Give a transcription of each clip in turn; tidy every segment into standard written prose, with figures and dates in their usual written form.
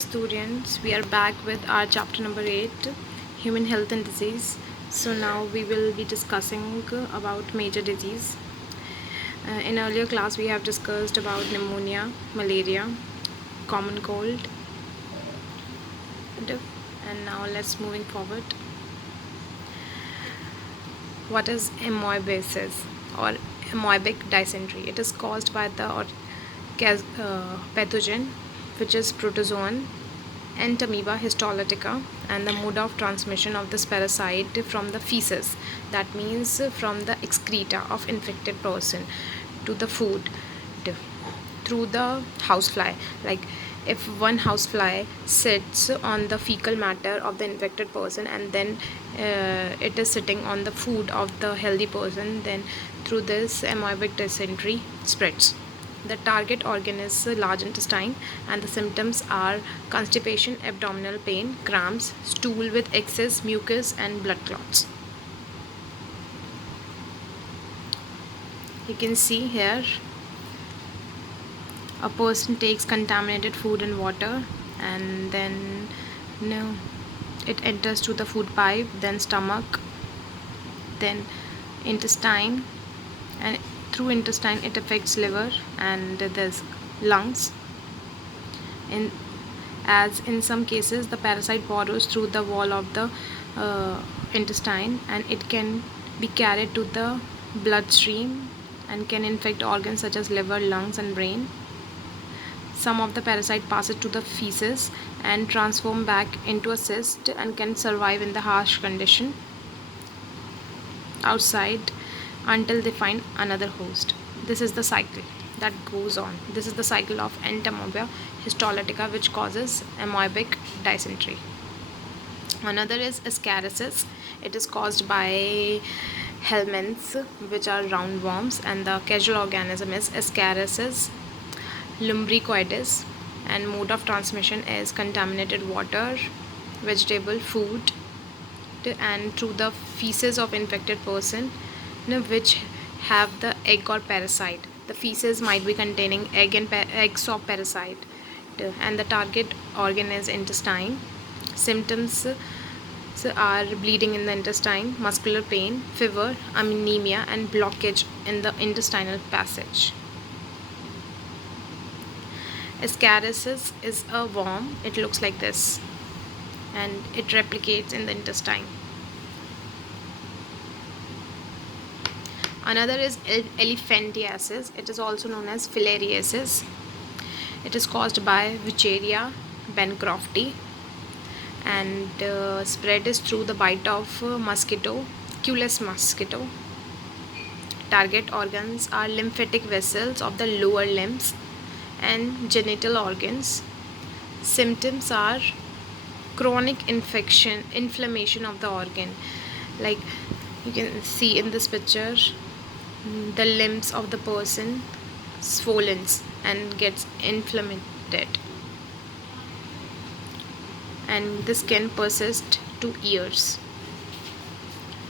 Students, we are back with our chapter number 8, Human Health and Disease. So now we will be discussing about major disease. In earlier class we have discussed about pneumonia, malaria, common cold, and now let's moving forward. What is amoebiasis or amoebic dysentery? It is caused by the pathogen which is protozoan Entamoeba histolytica, and the mode of transmission of this parasite from the feces, that means from the excreta of infected person to the food through the housefly. Like if one housefly sits on the fecal matter of the infected person and then it is sitting on the food of the healthy person, then through this amoebic dysentery spreads. The target organ is large intestine, and the symptoms are constipation, abdominal pain, cramps, stool with excess mucus, and blood clots. You can see here a person takes contaminated food and water, and then it enters to the food pipe, then stomach, then intestine, and through intestine it affects liver and there's lungs. As in some cases the parasite burrows through the wall of the intestine, and it can be carried to the bloodstream and can infect organs such as liver, lungs, and brain. Some of the parasite passes to the feces and transform back into a cyst and can survive in the harsh condition outside until they find another host. This is the cycle that goes on. This is the cycle of Entamoeba histolytica, which causes amoebic dysentery. Another is Ascaris. It is caused by helminths, which are roundworms, and the causal organism is Ascaris lumbricoides, and mode of transmission is contaminated water, vegetable, food, and through the feces of infected person which have the egg or parasite. The feces might be containing eggs of parasite, and the target organ is intestine. Symptoms are bleeding in the intestine, muscular pain, fever, anemia, and blockage in the intestinal passage. Ascaris is a worm. It looks like this, and it replicates in the intestine. Another is Elephantiasis. It is also known as filariasis. It is caused by Wucheria bancrofti, and spread is through the bite of mosquito, Culex mosquito. Target organs are lymphatic vessels of the lower limbs and genital organs. Symptoms are chronic inflammation of the organ. Like you can see in this picture, the limbs of the person swollen and gets inflamed, and this can persist to years.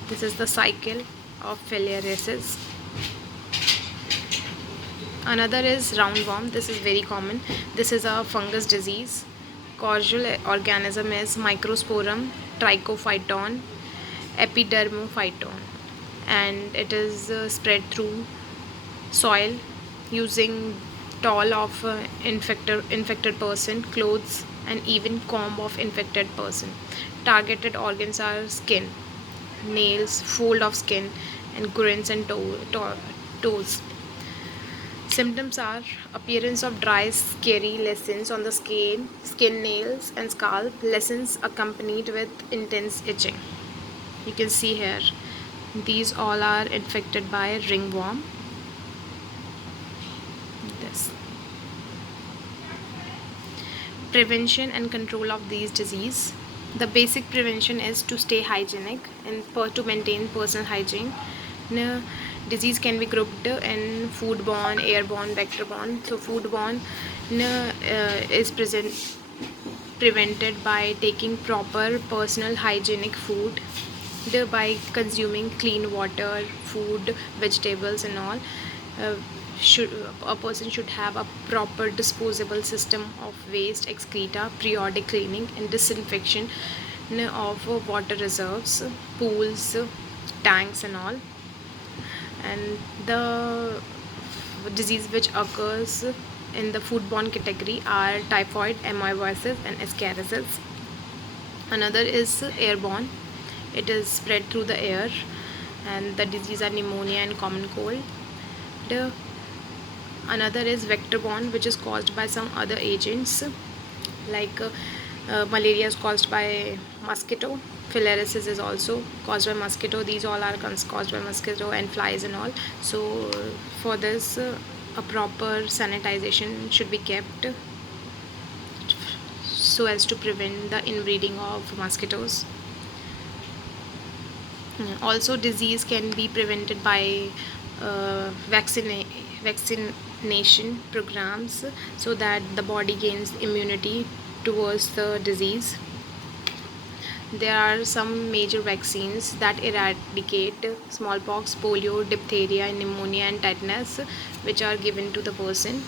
This is the cycle of filariasis. Another is roundworm. This is very common. This is a fungus disease. Causal organism is Microsporum trichophyton epidermophyton, and it is spread through soil using towel of infected person, clothes, and even comb of infected person. Targeted organs are skin, nails, fold of skin, and grins and toes. Symptoms are appearance of dry, scary lesions on the skin, nails, and scalp. Lesions accompanied with intense itching. You can see here, these all are infected by ringworm. This prevention and control of these disease. The basic prevention is to stay hygienic and to maintain personal hygiene. Disease can be grouped in foodborne, airborne, vector-borne. So foodborne is prevented by taking proper personal hygienic food, by consuming clean water, food, vegetables, and all. should a person should have a proper disposable system of waste excreta, periodic cleaning and disinfection of water reserves, pools, tanks and all. And the disease which occurs in the foodborne category are typhoid, amoebiasis and ascarisis. Another is airborne. It is spread through the air, and the disease are pneumonia and common cold. The another is vector-borne, which is caused by some other agents, like malaria is caused by mosquito. Filariasis is also caused by mosquito. These all are caused by mosquito and flies and all. So for this, a proper sanitization should be kept so as to prevent the inbreeding of mosquitoes. Also, disease can be prevented by vaccination programs, so that the body gains immunity towards the disease. There are some major vaccines that eradicate smallpox, polio, diphtheria, pneumonia and tetanus, which are given to the person.